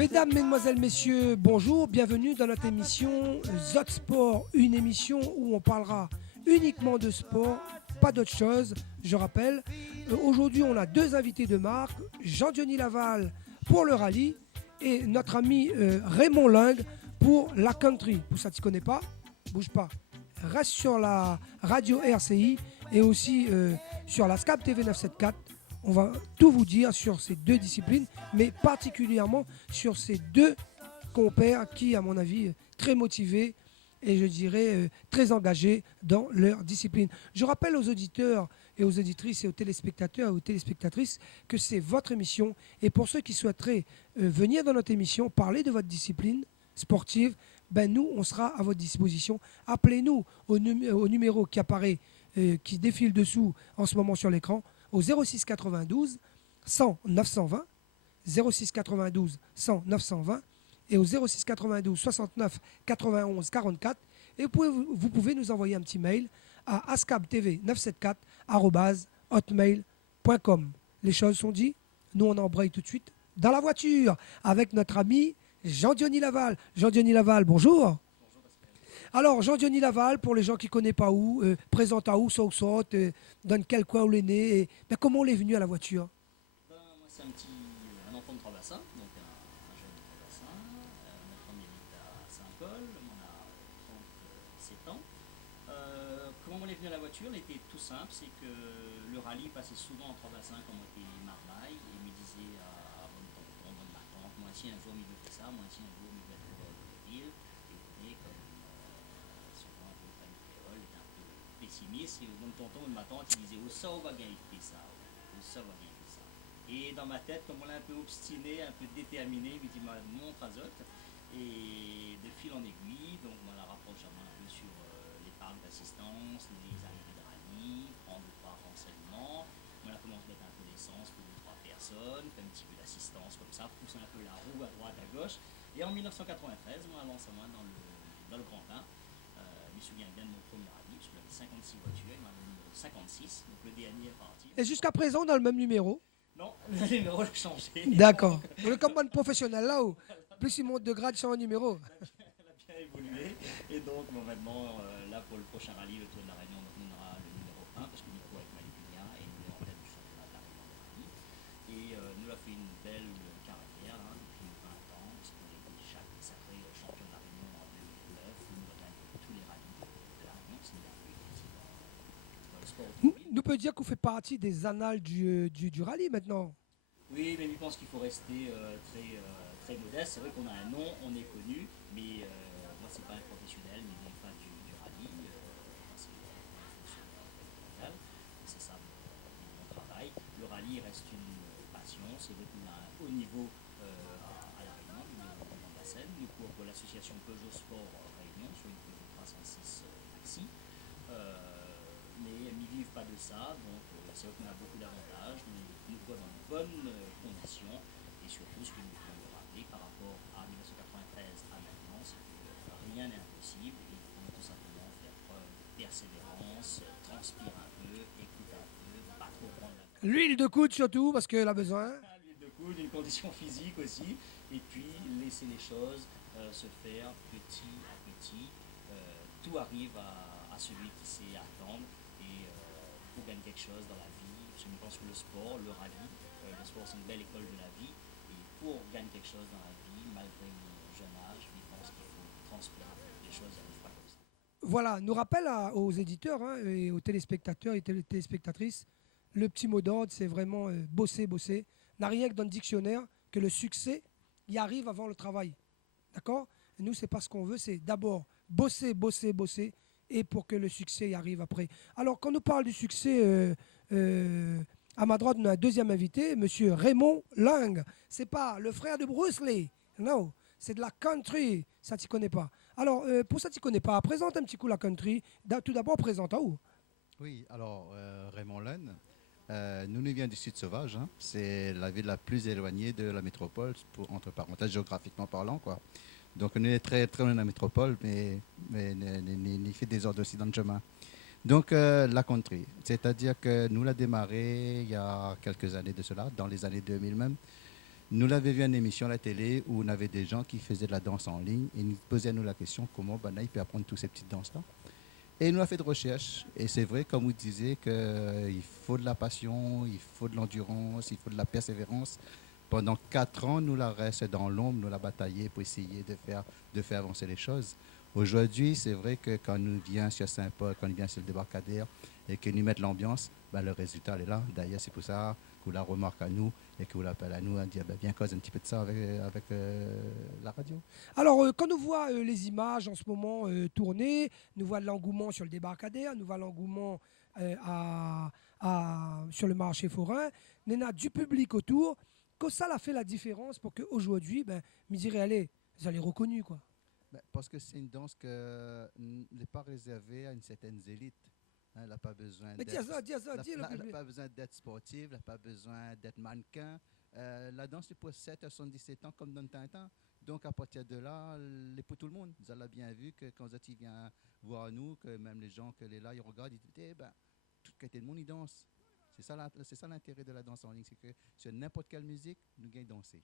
Mesdames, Mesdemoiselles, Messieurs, bonjour, bienvenue dans notre émission Zot Sport, une émission où on parlera uniquement de sport, pas d'autre chose. Je rappelle, aujourd'hui on a deux invités de marque, Jean-Denis Laval pour le rallye et notre ami Raymond Lingue pour la country. Pour ça, tu ne connais pas, bouge pas. Reste sur la radio RCI et aussi sur la SCAP TV 974. On va tout vous dire sur ces deux disciplines, mais particulièrement sur ces deux compères qui, à mon avis, très motivés et je dirais très engagés dans leur discipline. Je rappelle aux auditeurs et aux auditrices et aux téléspectateurs et aux téléspectatrices que c'est votre émission. Et pour ceux qui souhaiteraient venir dans notre émission, parler de votre discipline sportive, ben nous, on sera à votre disposition. Appelez-nous au numéro qui apparaît, qui défile dessous en ce moment sur l'écran, au 06 92 100 920, 06 92 100 920 et au 06 92 69 91 44. Et vous pouvez nous envoyer un petit mail à ascaptv974@hotmail.com. Les choses sont dites. Nous, on embraye tout de suite dans la voiture avec notre ami Jean-Denis Laval. Jean-Denis Laval, bonjour. Alors, Jean-Denis Laval, pour les gens qui ne connaissent pas où, présente à où, saute, dans quel coin où il est né, ben, comment on est venu à la voiture? Moi, c'est un enfant de Trois-Bassins, donc un jeune de Trois-Bassins. Ma famille habite à Saint-Paul, on a 37 ans. Comment on est venu à la voiture? On était tout simple, c'est que le rallye passait souvent en Trois-Bassins quand on était marmaille, et il me disait à mon tonton, ma tante, moi aussi un jour il me fait ça, moi aussi un jour il me fait pour le ville. Et comme souvent un peu pas une créole, était un peu pessimiste, et mon tonton et ma tante ils disaient oh ça on va gagner ça, oh ça on va gagner ça. Et dans ma tête, comme on l'a un peu obstiné, un peu déterminé, il me dit montre Azote. Et de fil en aiguille, donc on la rapproche un peu sur les parcs d'assistance, les arrivées de rallye, prendre 2-3 renseignements. On a commencé à mettre un peu d'essence pour 2-3 personnes, fait un petit peu d'assistance comme ça, pousser un peu la roue à droite, à gauche. Et en 1993, on a lancé dans le Grand Bain. Je me souviens bien de mon premier rallye, parce que j'avais 56 voitures, il m'a le numéro 56, donc le dernier est parti. Et jusqu'à présent, on a le même numéro? Non, le numéro a changé. D'accord. On est comme un professionnel là où plus il monte de grade, change un numéro. Elle a bien évolué. Et donc, maintenant, là, pour le prochain rallye, le Tour de la Réunion, on aura le numéro 1, parce que Nico avec Malipigna est numéro en tête du championnat de la Réunion de rallye. Et nous avons fait une belle carrière depuis 20 ans, parce qu'on est déjà sacré champion de la Réunion en 2009. Nous avons gagné tous les rallyes de la Réunion, c'est une effectivement dans le sport automobile. Nous peut dire qu'on fait partie des annales du rallye maintenant. Oui, mais je pense qu'il faut rester très modeste. C'est vrai qu'on a un nom, on est connu, mais moi, c'est pas un professionnel, mais il n'est pas du rallye. Moi, c'est un fonctionnaire local. C'est ça mon travail. Le rallye reste une passion. C'est vrai qu'on a un haut niveau à La Réunion, dans la Seine. Nous courons pour l'association Peugeot Sport Réunion sur une Peugeot 306 Maxi. Mais ils ne vivent pas de ça, donc c'est vrai qu'on a beaucoup d'avantages, nous sommes dans de bonnes conditions, et surtout ce que nous pouvons rappeler par rapport à 1993 à maintenant, c'est que rien n'est impossible, et il faut tout simplement faire preuve de persévérance, transpire un peu, écoute un peu, pas trop prendre la L'huile de coude surtout, parce qu'elle a besoin. l'huile de coude, une condition physique aussi, et puis laisser les choses se faire petit à petit. Tout arrive à celui qui sait attendre. Et pour gagner quelque chose dans la vie, je pense que le sport, le rallye, le sport c'est une belle école de la vie. Et pour gagner quelque chose dans la vie, malgré mon jeune âge, je pense qu'il faut transpirer. Les choses n'arrivent pas comme ça. Voilà, nous rappelle aux éditeurs et aux téléspectateurs et téléspectatrices, le petit mot d'ordre, c'est vraiment bosser, bosser. N'a rien que dans le dictionnaire que le succès y arrive avant le travail. D'accord? Et nous, c'est pas ce qu'on veut, c'est d'abord bosser, bosser, bosser, et pour que le succès y arrive après. Alors, quand on parle du succès, à ma droite, on a un deuxième invité, monsieur Raymond Lingue. C'est pas le frère de Bruce Lee, non, c'est de la country, ça tu connais pas. Alors, pour ça tu connais pas, présente un petit coup la country. Tout d'abord, présente à où? Oui, alors Raymond Laine, nous venons du Sud Sauvage, hein. C'est la ville la plus éloignée de la métropole, entre parenthèses, géographiquement parlant, quoi. Donc on est très, très loin de la métropole, mais il fait des ordres aussi dans le chemin. Donc la country, c'est-à-dire que nous l'avons démarré il y a quelques années de cela, dans les années 2000 même. Nous l'avions vu en émission à la télé où on avait des gens qui faisaient de la danse en ligne et ils posaient à nous la question comment Bana il peut apprendre toutes ces petites danses-là. Et nous avons fait de recherche et c'est vrai, comme vous disiez, qu'il faut de la passion, il faut de l'endurance, il faut de la persévérance. Pendant 4 ans, nous la reste dans l'ombre, nous la bataillé pour essayer de faire avancer les choses. Aujourd'hui, c'est vrai que quand nous vient sur Saint-Paul, quand nous vient sur le débarcadère et que nous mettons l'ambiance, ben, le résultat est là. D'ailleurs, c'est pour ça qu'on la remarque à nous et qu'on l'appelle à nous à dire ben, viens cause un petit peu de ça avec la radio. Alors, quand nous voit les images en ce moment tourner, nous voit l'engouement sur le débarcadère, nous voit l'engouement sur le marché forain, nous avons du public autour, que ça a fait la différence pour qu'aujourd'hui, ben, me dirais, allez, vous allez reconnu, quoi. Ben, parce que c'est une danse qui n'est pas réservée à une certaine élite. Hein, elle n'a pas besoin Mais dis ça, dis ça, dis le elle n'a public. pas besoin d'être sportive, elle n'a pas besoin d'être mannequin. La danse est pour 7 à 77 ans comme dans le temps. Donc à partir de là, elle est pour tout le monde. Vous avez bien vu que quand Zati vient voir nous, que même les gens qui sont là, ils regardent, ils disent eh ben, tout le monde y danse. C'est ça l'intérêt de la danse en ligne, c'est que sur n'importe quelle musique, nous gagnons danser.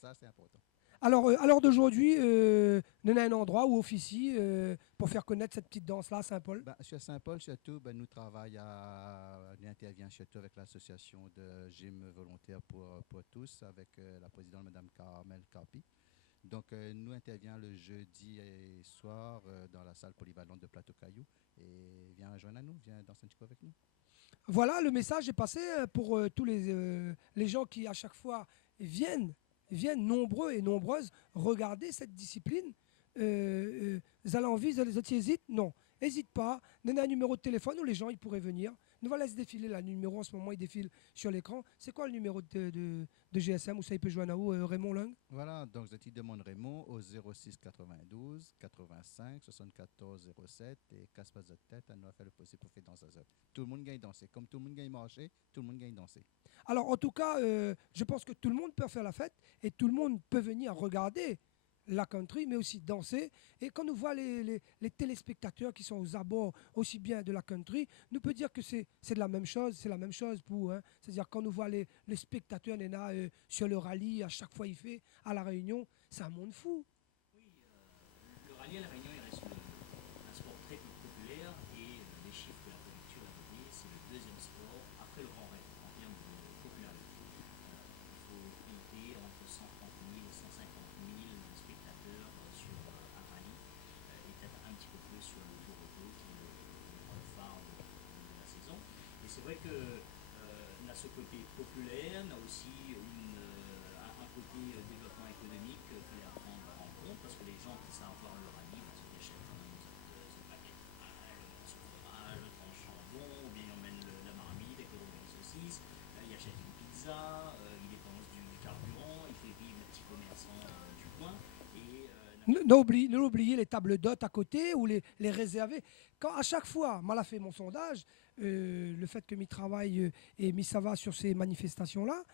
Ça, c'est important. Alors, à l'heure d'aujourd'hui, nous avons un endroit où officie pour faire connaître cette petite danse-là à Saint-Paul. Ben, sur Saint-Paul, surtout, ben, nous travaillons nous intervient surtout avec l'association de gym volontaire pour tous, avec la présidente Mme Carmel Carpi. Donc, nous intervenons le jeudi et soir dans la salle polyvalente de Plateau Caillou. Et viens rejoindre à nous, viens danser un petit peu avec nous. Voilà, le message est passé pour tous les gens qui, à chaque fois, viennent nombreux et nombreuses regarder cette discipline. Vous avez envie, vous hésitent? Non, n'hésite pas. Donnez un numéro de téléphone où les gens ils pourraient venir. Nous va laisser défiler le numéro en ce moment, il défile sur l'écran. C'est quoi le numéro de GSM où ça il peut joindre à où, Raymond Lung? Voilà, donc je te demande Raymond au 06 92 85 74 07 et casse pas de tête, à nous a fait le possible pour faire danser. Tout le monde gagne danser. Comme tout le monde gagne marcher, tout le monde gagne danser. Alors en tout cas, je pense que tout le monde peut faire la fête et tout le monde peut venir regarder la country, mais aussi danser. Et quand nous voit les téléspectateurs qui sont aux abords aussi bien de la country, nous peut dire que c'est de la même chose, c'est la même chose pour, hein. C'est-à-dire quand nous voit les spectateurs Nena, sur le rallye, à chaque fois il fait, à la Réunion, c'est un monde fou. Oui, le rallye à La Réunion, il reste un sport très populaire et les chiffres que la préfecture a donnés, c'est le deuxième sport après le Grand Raid en termes de popularité. Il faut compter entre 130 000 et 150 000 spectateurs sur un rallye et peut-être un petit peu plus sur le Tour Auto qui est le phare de la saison. Et c'est vrai que on a ce côté populaire, on a aussi un côté développement économique qu'il fallait prendre en compte parce que les gens qui savent voir le rallye, ils achètent ce paquet de fromage, le tranchant bon, ou bien ils emmènent la marmite avec le rouleau de saucisse, ils achètent une pizza, ils dépensent du carburant, ils font vivre les petits commerçants du coin. Ne l'oubliez les tables d'hôtes à côté ou les réserver. Quand à chaque fois, mal a fait mon sondage, le fait que m'y travaille et m'y ça va sur ces manifestations-là,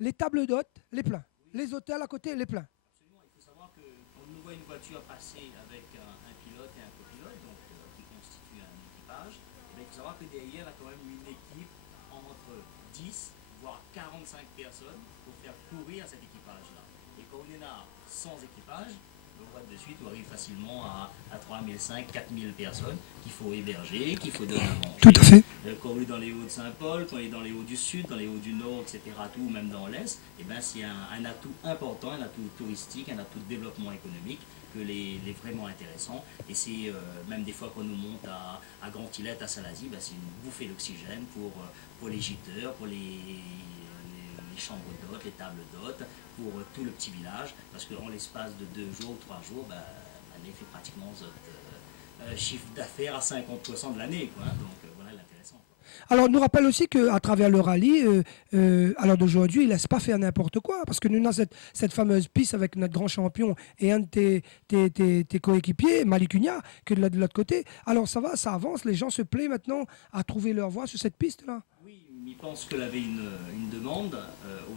les tables d'hôtes, les pleins. Les hôtels à côté, les pleins. Absolument, il faut savoir que quand on voit une voiture passer avec un pilote et un copilote, donc qui constituent un équipage, il faut savoir que derrière, il y a quand même une équipe entre 10 voire 45 personnes pour faire courir cet équipage-là. Et quand on est là sans équipage, on voit de suite, on arrive facilement à 3500, 4000 personnes qu'il faut héberger, qu'il faut donner à manger. Tout à fait. Quand on est dans les Hauts de Saint-Paul, quand on est dans les Hauts du Sud, dans les Hauts du Nord, etc., tout, ou même dans l'Est, eh ben, c'est un atout important, un atout touristique, un atout de développement économique que les vraiment intéressant. Et c'est même des fois qu'on nous monte à Grand-Îlette, à Salazie, ben, c'est une bouffée d'oxygène pour les gîteurs, pour les chambres d'hôtes, les tables d'hôtes, pour tout le petit village, parce qu'en l'espace de 2 jours ou 3 jours, on fait pratiquement notre chiffre d'affaires à 50% de l'année. Quoi, hein, donc voilà l'intéressant. Alors, on nous rappelle aussi qu'à travers le rallye, à l'heure d'aujourd'hui, il ne laisse pas faire n'importe quoi. Parce que nous avons cette fameuse piste avec notre grand champion et un de tes coéquipiers, Malikunia, que de l'autre côté. Alors, ça va, ça avance. Les gens se plaisent maintenant à trouver leur voie sur cette piste-là. Oui, il pense qu'elle avait une demande.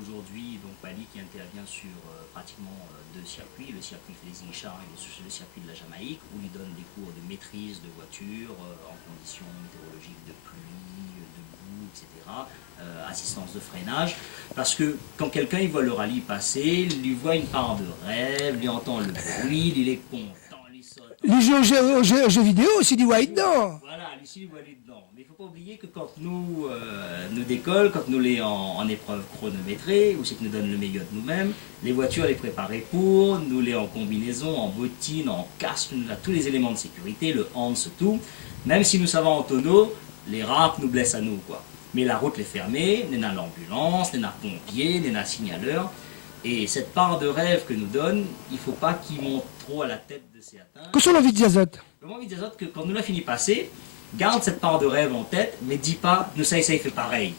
Aujourd'hui, donc Mali qui intervient sur pratiquement 2 circuits, le circuit Félix-Guichard et le circuit de la Jamaïque, où il donne des cours de maîtrise de voiture en conditions météorologiques de pluie, de boue, etc. assistance de freinage, parce que quand quelqu'un il voit le rallye passer, il lui voit une part de rêve, il entend le bruit, il est content, il saute. Les jeux vidéo aussi du white dedans. Voilà, ici, il voit aller dedans. Mais il ne faut pas oublier que quand nous décollons, quand nous les en épreuve chronométrée, ou c'est que nous donne le meilleur de nous-mêmes, les voitures les préparées pour, nous les en combinaison, en bottines, en casque, nous avons tous les éléments de sécurité, le Hans, tout. Même si nous savons en tonneau, les rampes nous blessent à nous, quoi. Mais la route est fermée, n'est pas l'ambulance, n'est pas pompier, n'est pas signaleur. Et cette part de rêve que nous donne, il ne faut pas qu'il monte trop à la tête de certains. Que sont l'envie d'azote? Le envie des autres que quand nous l'a fini passer, garde cette part de rêve en tête, mais dis pas, nous ça y fait pareil.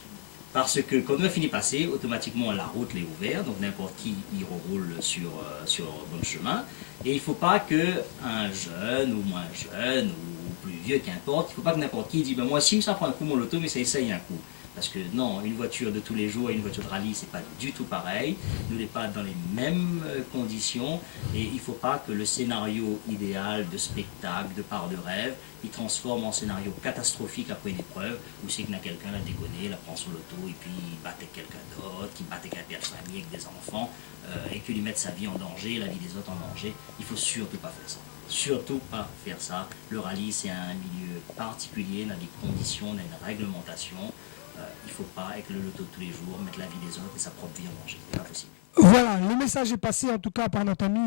Parce que quand nous l'a fini passer, automatiquement la route l'est ouverte, donc n'importe qui y roule sur le bon chemin. Et il ne faut pas qu'un jeune ou moins jeune ou plus vieux, qu'importe, il ne faut pas que n'importe qui dise ben moi si ça prend un coup mon loto, mais ça essaye un coup. Parce que non, une voiture de tous les jours et une voiture de rallye, c'est pas du tout pareil. Nous n'est pas dans les mêmes conditions et il ne faut pas que le scénario idéal de spectacle, de part de rêve, il transforme en scénario catastrophique après une épreuve où c'est qu'il y a quelqu'un qui a déconné, la prend sur l'auto et puis il battait quelqu'un d'autre, qui battait un père de famille avec des enfants et qui lui mette sa vie en danger, la vie des autres en danger. Il ne faut surtout pas faire ça. Surtout pas faire ça. Le rallye, c'est un milieu particulier, on a des conditions, on a une réglementation. Il ne faut pas, avec le loto de tous les jours, mettre la vie des autres et sa propre vie en danger. C'est pas possible. Voilà, le message est passé en tout cas par notre ami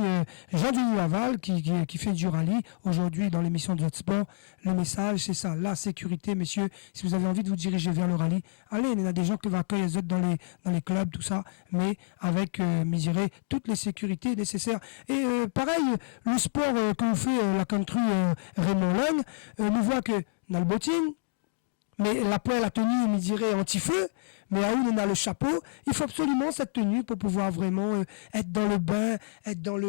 Jean-Denis Laval qui fait du rallye aujourd'hui dans l'émission de Hot Sport. Le message, c'est ça, la sécurité, messieurs. Si vous avez envie de vous diriger vers le rallye, allez, il y a des gens qui vont accueillir les autres dans les clubs, tout ça, mais avec, mesurer toutes les sécurités nécessaires. Et pareil, le sport que vous fait la country Raymond Lane, nous voit que dans le botting, mais la poêle, la tenue, on dirait anti-feu, mais à où on a le chapeau, il faut absolument cette tenue pour pouvoir vraiment être dans le bain, être dans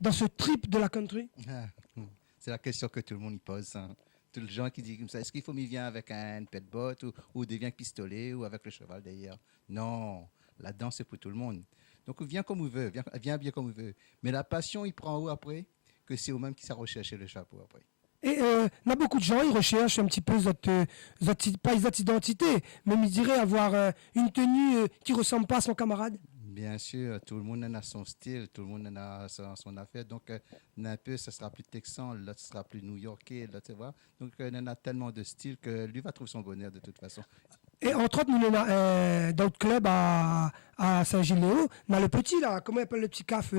dans ce trip de la country. C'est la question que tout le monde y pose. Hein. Tous les gens qui disent comme ça, est-ce qu'il faut m'y venir avec un pet bot ou des viens pistolet ou avec le cheval derrière? Non, la danse c'est pour tout le monde. Donc viens comme il veut, viens bien comme il veut. Mais la passion, il prend où après? Que c'est eux-mêmes qui savent rechercher le chapeau après. Et il y a beaucoup de gens, ils recherchent un petit peu pas les identités, mais ils diraient avoir une tenue qui ne ressemble pas à son camarade. Bien sûr, tout le monde a son style, tout le monde a son affaire. Donc, un peu, ça sera plus texan, l'autre sera plus new-yorkais, l'autre, tu vois. Donc, il y en a tellement de styles que lui va trouver son bonheur de toute façon. Et entre autres, nous, on a d'autres clubs à Saint-Gilles-Léo. On a le petit, là, comment il appelle le petit caf,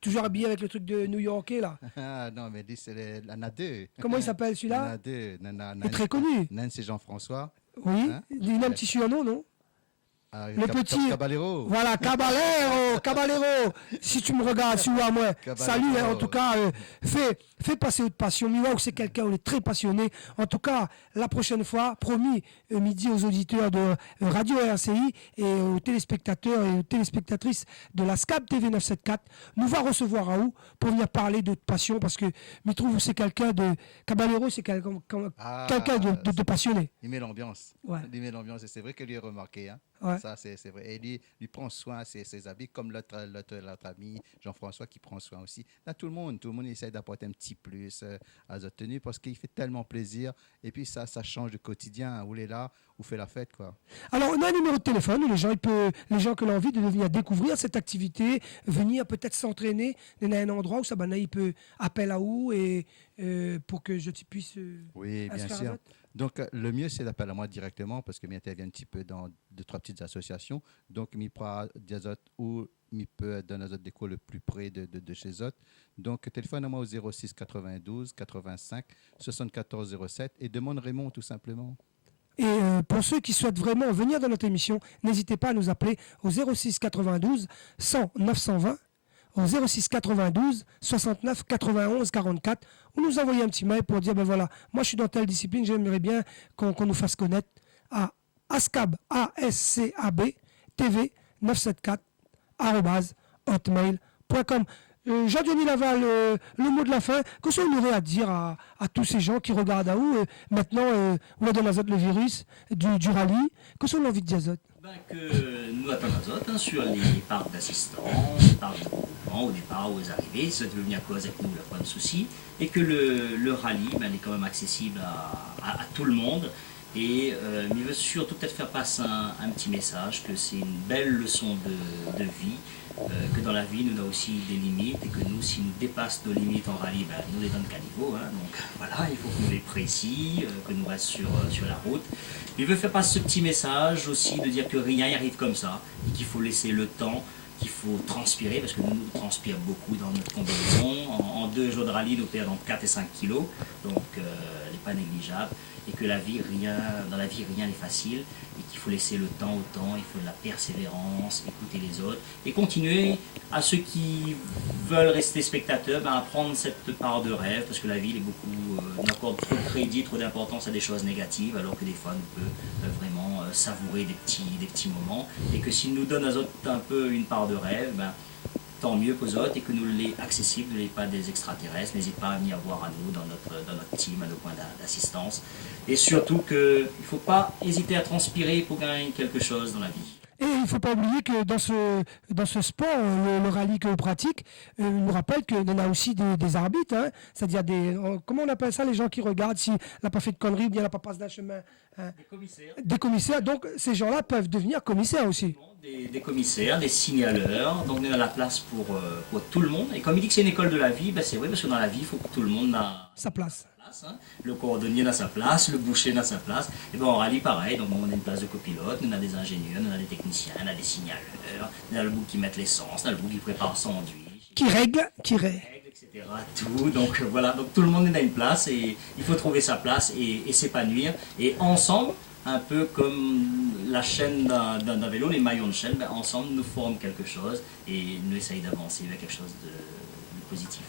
toujours habillé avec le truc de new-yorkais, là. Ah non, mais lui, il en a deux. Comment il s'appelle, celui-là? Il en a deux. Il est très connu. Nan, c'est Jean-François. Oui, Hein? il a un petit surnom, non? Le petit. Caballero. Voilà, Caballero. Si tu me regardes, si à moi. Caballero. Salut, en tout cas, fais passer votre passion. Miwa, c'est quelqu'un, on est très passionné. En tout cas, la prochaine fois, promis, midi aux auditeurs de Radio RCI et aux téléspectateurs et aux téléspectatrices de la SCAB TV 974, nous va recevoir Raoult pour venir parler de passion parce que je trouve que c'est quelqu'un de. Caballero, c'est quelqu'un de passionné. Il met l'ambiance. Ouais. Il met l'ambiance et c'est vrai que lui est remarqué. Hein. Ouais. Ça, c'est vrai. Et lui prend soin de ses habits, comme l'autre ami Jean-François qui prend soin aussi. Là, tout le monde essaie d'apporter un petit plus à sa tenue parce qu'il fait tellement plaisir. Et puis, ça change de quotidien. Où il est là, où fait la fête, quoi. Alors, on a un numéro de téléphone où les gens qui ont envie de venir découvrir cette activité, venir peut-être s'entraîner dans un endroit où ça, il peut appeler à où et pour que je puisse. Oui, bien sûr. Donc, le mieux, c'est d'appeler à moi directement parce que m'intervient un petit peu dans 2-3 petites associations. Donc, m'y prend des autres ou m'y peut donner autres déco le plus près de chez autres. Donc, téléphone à moi au 06 92 85 74 07 et demande Raymond tout simplement. Et pour ceux qui souhaitent vraiment venir dans notre émission, n'hésitez pas à nous appeler au 06 92 100 920, au 06 92 69 91 44, ou nous envoyer un petit mail pour dire, ben voilà, moi je suis dans telle discipline, j'aimerais bien qu'on nous fasse connaître à ascab, ASCAB, TV 974, @hotmail.com. Jean-Denis Laval, le mot de la fin, qu'est-ce qu'on aurait à dire à tous ces gens qui regardent à où maintenant, on a dans l'azote le virus du rallye, qu'est-ce qu'on a envie de dire que nous attendons azote sur les parcs d'assistance, parcs de groupement, au départ, aux arrivées, ça veut venir cause avec nous, il n'y a pas de souci, et que le rallye, il est quand même accessible à tout le monde, Et il veut surtout peut-être faire passer un petit message, que c'est une belle leçon de vie, que dans la vie nous avons aussi des limites et que nous, si nous dépassons nos limites en rallye, ben, nous les donnent qu'à niveau. Hein. Donc voilà, il faut que nous les précis, que nous restions sur la route. Il veut faire passer ce petit message aussi de dire que rien n'y arrive comme ça et qu'il faut laisser le temps, qu'il faut transpirer, parce que nous transpirons beaucoup dans notre combinaison. En 2 jours de rallye, nous perdons 4 et 5 kilos, donc elle n'est pas négligeable. Et que dans la vie, rien n'est facile, et qu'il faut laisser le temps au temps, il faut de la persévérance, écouter les autres, et continuer à ceux qui veulent rester spectateurs, à prendre cette part de rêve, parce que la vie est beaucoup, on accorde trop de crédit, trop d'importance à des choses négatives, alors que des fois, on peut vraiment savourer des petits moments, et que s'ils nous donnent aux autres un peu une part de rêve, tant mieux qu'aux autres, et que nous l'ayons accessible, ne l'ayons pas des extraterrestres. N'hésite pas à venir voir à nous dans notre team, à nos points d'assistance. Et surtout qu'il ne faut pas hésiter à transpirer pour gagner quelque chose dans la vie. Et il ne faut pas oublier que dans ce sport, le rallye que l'on pratique, il nous rappelle qu'il y en a aussi des arbitres, hein, c'est-à-dire comment on appelle ça, les gens qui regardent s'il n'a pas fait de conneries, bien il n'a pas passé d'un chemin. Hein. Des commissaires. Donc ces gens-là peuvent devenir commissaires aussi. Des commissaires, des signaleurs, donc on a la place pour tout le monde. Et comme il dit que c'est une école de la vie, c'est vrai, parce que dans la vie, il faut que tout le monde a sa place. Hein. Le cordonnier a sa place, le boucher a sa place. Et en rallye, pareil, donc on a une place de copilote, on a des ingénieurs, on a des techniciens, on a des signaleurs, on a le bout qui met l'essence, on a le bout qui prépare son enduit. Qui règle, etc. Tout. Donc voilà, donc tout le monde est à une place et il faut trouver sa place et s'épanouir. Et ensemble, un peu comme la chaîne d'un vélo, les maillons de chaîne, ensemble nous forment quelque chose et nous essayons d'avancer vers quelque chose de positif.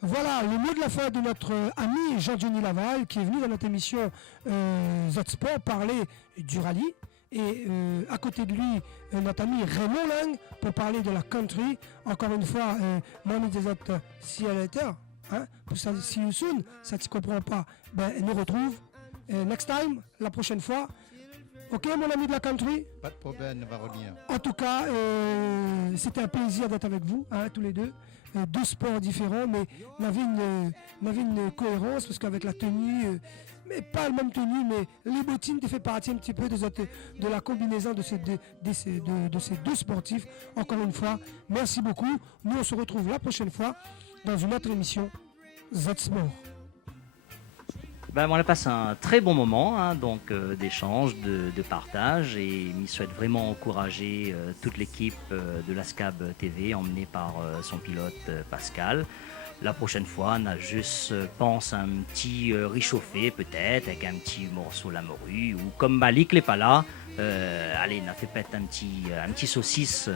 Voilà le mot de la fin de notre ami Jean-Denis Laval qui est venu dans notre émission Zotsport parler du rallye. Et à côté de lui, notre ami Raymond Lang pour parler de la country. Encore une fois, mon ami des autres, si elle était, hein, pour ça, see you soon, ça tu comprends pas, elle nous retrouve. Next time, la prochaine fois. Ok, mon ami de la country? Pas de problème, on va revenir. En tout cas, c'était un plaisir d'être avec vous, hein, tous les deux. 2 sports différents, mais on avait une cohérence parce qu'avec la tenue, mais pas la même tenue, mais les bottines fait partie un petit peu de la combinaison de ces 2 sportifs. Encore une fois, merci beaucoup. Nous, on se retrouve la prochaine fois dans une autre émission Zotsport. On a passé un très bon moment, hein, donc d'échange, de partage, et il souhaite vraiment encourager toute l'équipe de la SCAB TV, emmenée par son pilote Pascal. La prochaine fois, on a juste pense un petit réchauffé peut-être, avec un petit morceau la morue, ou comme Malik n'est pas là, allez, on a fait peut-être un petit saucisse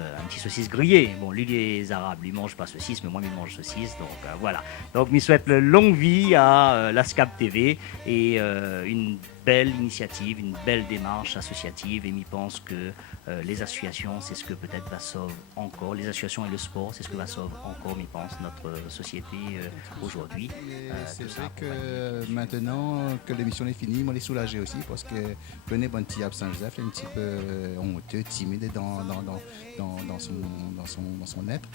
grillé. Bon, lui, les Arabes, lui mange pas saucisse, mais moi, il mange saucisse, donc voilà. Donc, je souhaite longue vie à la SCAB TV et une belle initiative, une belle démarche associative, et je pense que les associations, c'est ce que peut-être va sauver encore, les associations et le sport, c'est ce que va sauver encore, je pense, notre société aujourd'hui. C'est vrai que maintenant que l'émission est finie, on est soulagé aussi, parce que René Bonti à Saint-Joseph est un petit peu honteux, timide dans son être.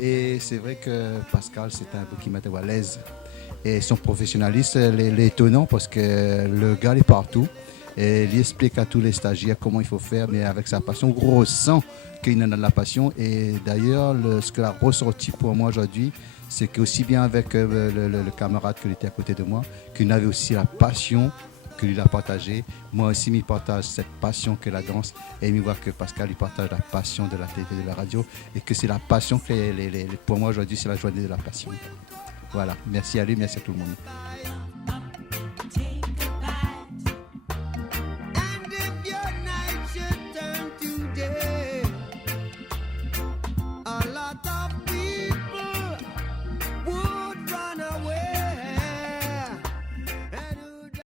Et c'est vrai que Pascal, c'est un peu qui met à l'aise. Et son professionnalisme, il est étonnant parce que le gars est partout. Et il explique à tous les stagiaires comment il faut faire, mais avec sa passion, on ressent qu'il en a de la passion. Et d'ailleurs, ce que a ressorti pour moi aujourd'hui, c'est qu'aussi bien avec le camarade qui était à côté de moi, qu'il avait aussi la passion que lui a partagée. Moi aussi, il partage cette passion que la danse, et il voit que Pascal, il partage la passion de la télé, de la radio, et que c'est la passion que pour moi aujourd'hui, c'est la journée de la passion. Voilà, merci à lui, merci à tout le monde.